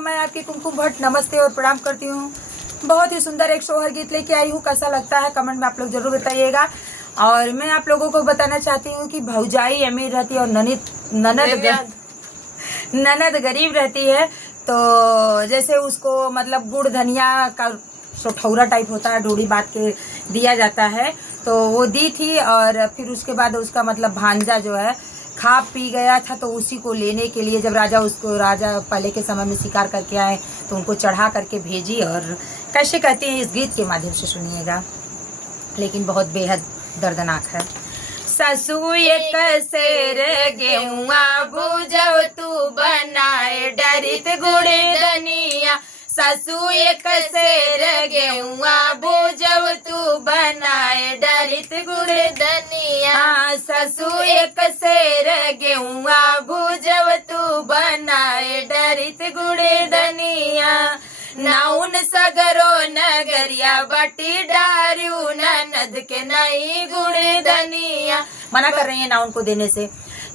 मैं आपकी कुमकुम भट्ट नमस्ते और प्रणाम करती हूँ। बहुत ही सुंदर एक शोहर गीत लेके आई हूँ। कैसा लगता है कमेंट में आप लोग जरूर बताइएगा। और मैं आप लोगों को बताना चाहती हूँ कि भौजाई अमीर रहती है और ननद गरीब रहती है। तो जैसे उसको मतलब गुड़ धनिया का सोठौरा टाइप होता है, डोरी बात के दिया जाता है। तो वो दी थी और फिर उसके बाद उसका मतलब भांजा जो है खा पी गया था। तो उसी को लेने के लिए जब राजा पहले के समय में शिकार करके आए तो उनको चढ़ा करके भेजी। और कैसे कहते हैं इस गीत के माध्यम से सुनिएगा, लेकिन बहुत बेहद दर्दनाक है। ससु एक शेर गेहुआ बुझव तू बनाए डरित गुड़ धनिया। ससु एक शेर गेहुआ बुझव तू बनाए डरित गुड़ धनिया। ससु एक शेर गेहुआ बुझव तू बनाए डरित गुड़ धनिया। नाउन सगरो नगरिया बटी डारू ननद के नई गुड़ धनिया। मना कर रही है नाउन को देने से।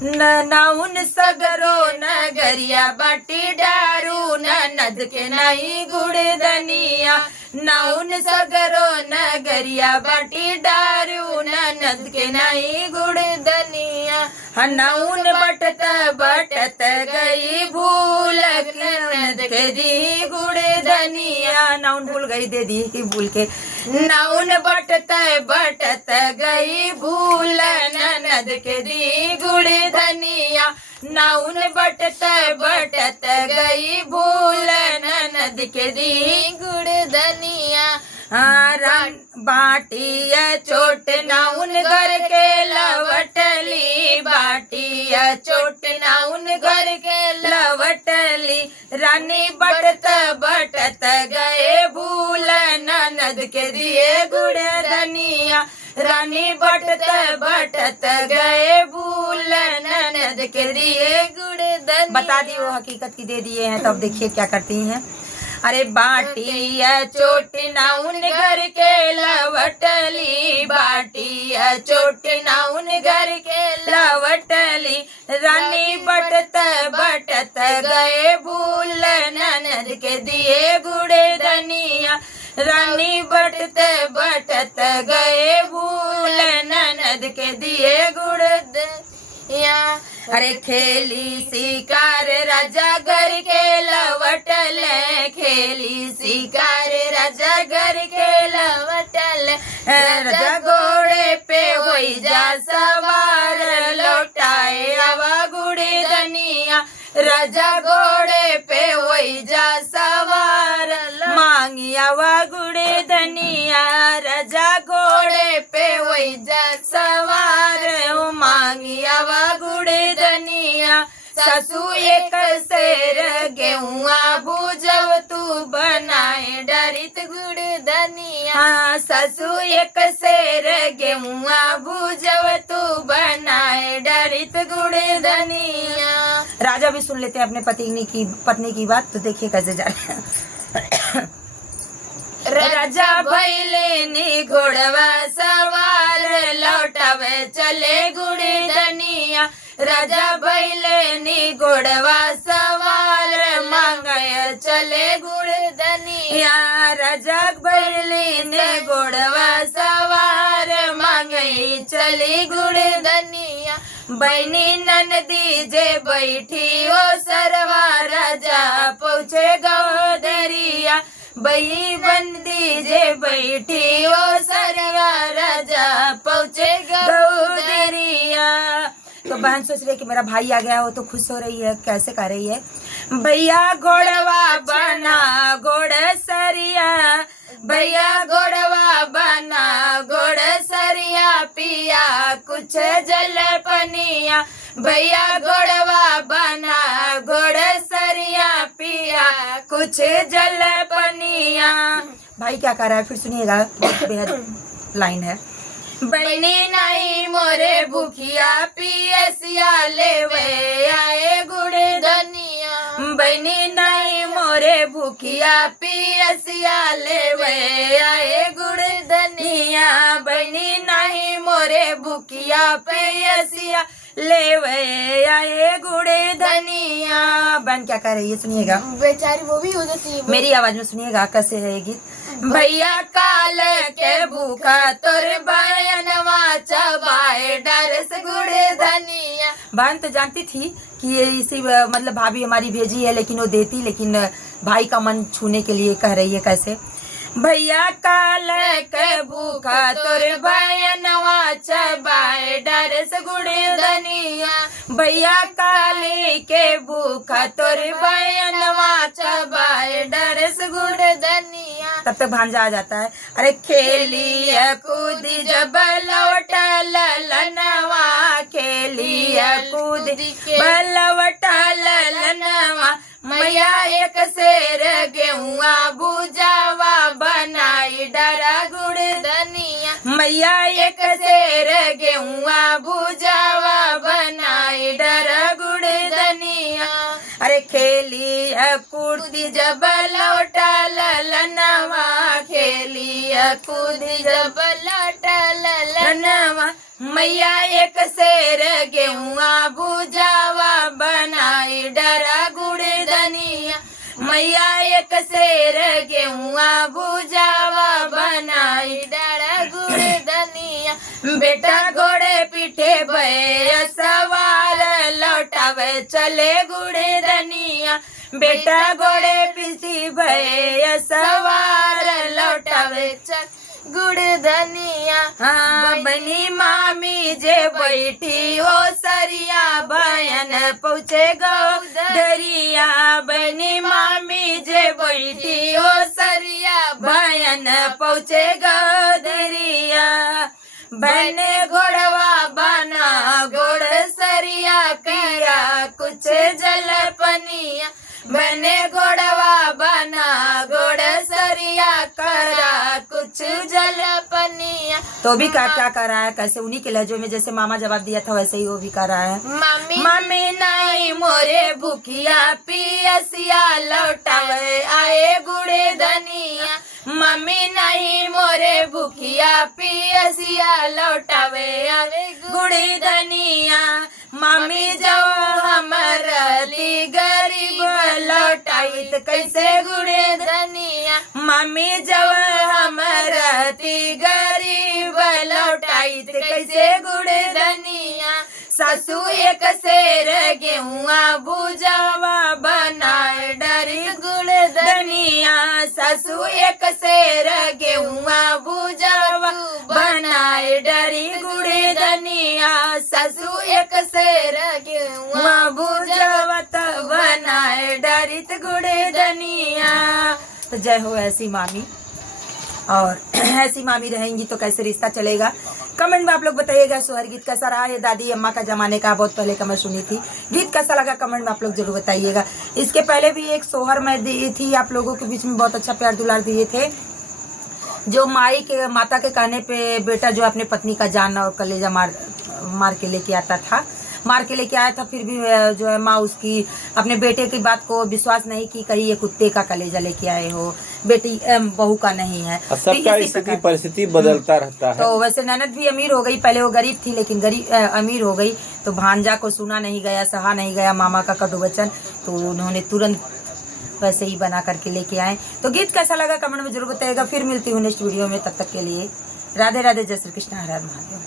नाउन सगरो नगरिया बटी डारू ननद के नई गुड़ धनिया। नाउन सगरो नगरिया बटी डारू ननद के नई गुड़ धनिया। नाउन बटत बटत गई भूल ननद के दी गुड़ धनिया। नाउन भूल गई, दे दी थी भूल के। नाउन बटत बटत गई भूल ननद के दी गुड़ धनिया। नाउन बटत बटत गई भूल ननद के दी गुड़ धनिया। बाटिया चोट नाउन घर के लवटली। बाटिया चोट नाउन घर के लवटली। रानी बटत बटत गए भूल ननद के दिए गुड़ धनिया। रानी बटत बटत गए भूल ननद के दिए गुड़ धनिया। बता दी वो हकीकत की दे दिए हैं। तो अब देखिए क्या करती हैं। अरे बाटिया चोट नाउन घर के लवटली। बाटिया चोट नाउन घर के लवटली। रानी बटत बटत गए भूल ननद के दिए गुड़ धनिया। रानी बटत बटत गए भूल ननद के दिए गुड़ धनिया। अरे खेली शिकार राजा घर के लवटल। खेली शिकार राजा घर के लवटल। राजा घोड़े पे होई जा सवार लौटाए आवा गुड़ धनिया। राजा घोड़े पे होई जा सवार मांगी आवा गुड़ धनिया। राजा घोड़े पे होई जा सवार मांगी आवा गुड़ धनिया। ससु एक शेर गेहुआ बुझव तू बनाए डरित गुड़ धनिया। ससु एक शेर गेहुआ बुझव तू बनाए डरित गुड़ धनिया। राजा भी सुन लेते हैं अपने पत्नी की बात। तो देखिए कैसे जा रहे हैं। राजा भैले नी घोड़वा सवार लौटावे चले गुड़ धनिया। राजा भैले नी घोड़वा सवार मांगे चले गुड़ धनिया। राजा भैले ने घोड़वा सवार मांगे चली गुड़ धनिया। बहनी ननदी जे बैठी ओ सरवा राजा पहुँचे गौदरिया। बही बंदी जे बैठी ओ सरवा राजा पहुँचे गौदरिया। तो बहन सोच रही है कि मेरा भाई आ गया हो तो खुश हो रही है। कैसे कर रही है। भैया घोड़वा बना घोड़ सरिया। भैया घोड़वा बना घोड़ सरिया पिया कुछ जल पनिया। भैया घोड़वा बना घोड़ सरिया पिया कुछ जल पनिया। भाई क्या कर रहा है फिर सुनिएगा, बेहद लाइन है। बहनी नहीं मोरे भूखिया पियसिया लेवे आए गुड़ धनिया। बहनी नहीं मोरे भूखिया पियसिया लेवे आए गुड़ धनिया। बहनी नहीं मोरे भूखिया पियसिया लेवे आए गुड़े धनिया। बहन क्या कह रही है सुनिएगा, बेचारी वो भी हो जाती है। मेरी आवाज में सुनिएगा कैसे है ये गीत। भैया काल के भूखा तोर बहनवा चबाए डरस गुड़े धनिया। बहन तो जानती थी कि ये इसी मतलब भाभी हमारी भेजी है, लेकिन वो देती, लेकिन भाई का मन छूने के लिए कह रही है कैसे। भैया काल के भूखा तोर बहनवा चबाए डरस गुड़े धनिया। भैया काली के भूखा तोर बहनवा चबाए डरस गुड़े धनिया। तब तक भांजा आ जाता है, अरे खेली कूदी जब लौटल लनवा, खेली कूदी लौटल लनवा। मैया एक शेर गेहुआ भुजावा बनाई डरा गुड़ धनिया। मैया एक शेर गेहुआ भुजावा बनाई डरा गुड़ धनिया। अरे खेली कूदी जब लौटल लनवा, खेली कूदी जब लौटल लनवा। मैया एक शेर गेहुआ भुजावा बनाई डरा गुड़ धनिया। मैया एक शेर गेहुआ भुजावा बनाई डरा गुड़ धनिया। बेटा घोड़े पीठे भय सवार लौटावे चले गुड़ धनिया। बेटा घोड़े पीछे भय सवार लौटावे चल गुड़ धनिया। हाँ बनी मामी जे बैठी हो सरिया, बहन पहुँचे गो दरिया। बनी मामी जे बैठी हो सरिया, बहन पहुँचे गो दरिया। बने घोड़वा बना घोड़ सरिया, पिया कुछ जल पनिया। बने घोड़वा बना घोड़ सरिया, करा कुछ जल पनिया। तो भी क्या कर रहा है, कैसे उन्हीं के लहजों में जैसे मामा जवाब दिया था वैसे ही वो भी कर रहा है। मम्मी नहीं मोरे भूखिया, पियसिया लौटावे आए गुड़े धनिया। मम्मी नहीं मोरे भूखिया, पियसिया लौटावे आए गुड़े धनिया। मम्मी जाओ हमरली गरीब लौटाइत कैसे गुड़े धनिया। मम्मी जब हमरती गरीब लौटाइत कैसे गुड़े धनिया। सासू एक शेर गेहुआ भुजावा बनाए डरी गुड़ धनिया। सासू एक शेर गेहुआ भुजावा बनाए डरी गुड़ धनिया। सासू एक शेर गेहुआ भुजावा बनाए डरित गुड़ धनिया। तो जय हो ऐसी मामी, और ऐसी मामी रहेंगी तो कैसे रिश्ता चलेगा। कमेंट में आप लोग बताइएगा सोहर गीत कैसा रहा। ये दादी अम्मा का जमाने का बहुत पहले का मैं सुनी थी, गीत कैसा लगा कमेंट में आप लोग जरूर बताइएगा। इसके पहले भी एक सोहर मैं दी थी आप लोगों के बीच में, बहुत अच्छा प्यार दुलार दिए थे। जो माता के कहने पे बेटा जो अपने पत्नी का जान और कलेजा मार के लेके आता था, मार के लेके आया था, फिर भी जो है माँ उसकी अपने बेटे की बात को विश्वास नहीं की, कहीं ये कुत्ते का कलेजा लेके आए हो, बेटी बहू का नहीं है। सबका स्थिति परिस्थिति बदलता रहता है। तो वैसे ननद भी अमीर हो गई, पहले वो गरीब थी लेकिन अमीर हो गई, तो भांजा को सुना नहीं गया, सहा नहीं गया मामा का कटु वचन, तो उन्होंने तुरंत वैसे ही बना करके लेके आए। तो गीत कैसा लगा कमेंट में जरूर बताइएगा। फिर मिलती हूँ नेक्स्ट वीडियो में, तब तक के लिए राधे राधे, जय श्री कृष्ण, हर हर महादेव।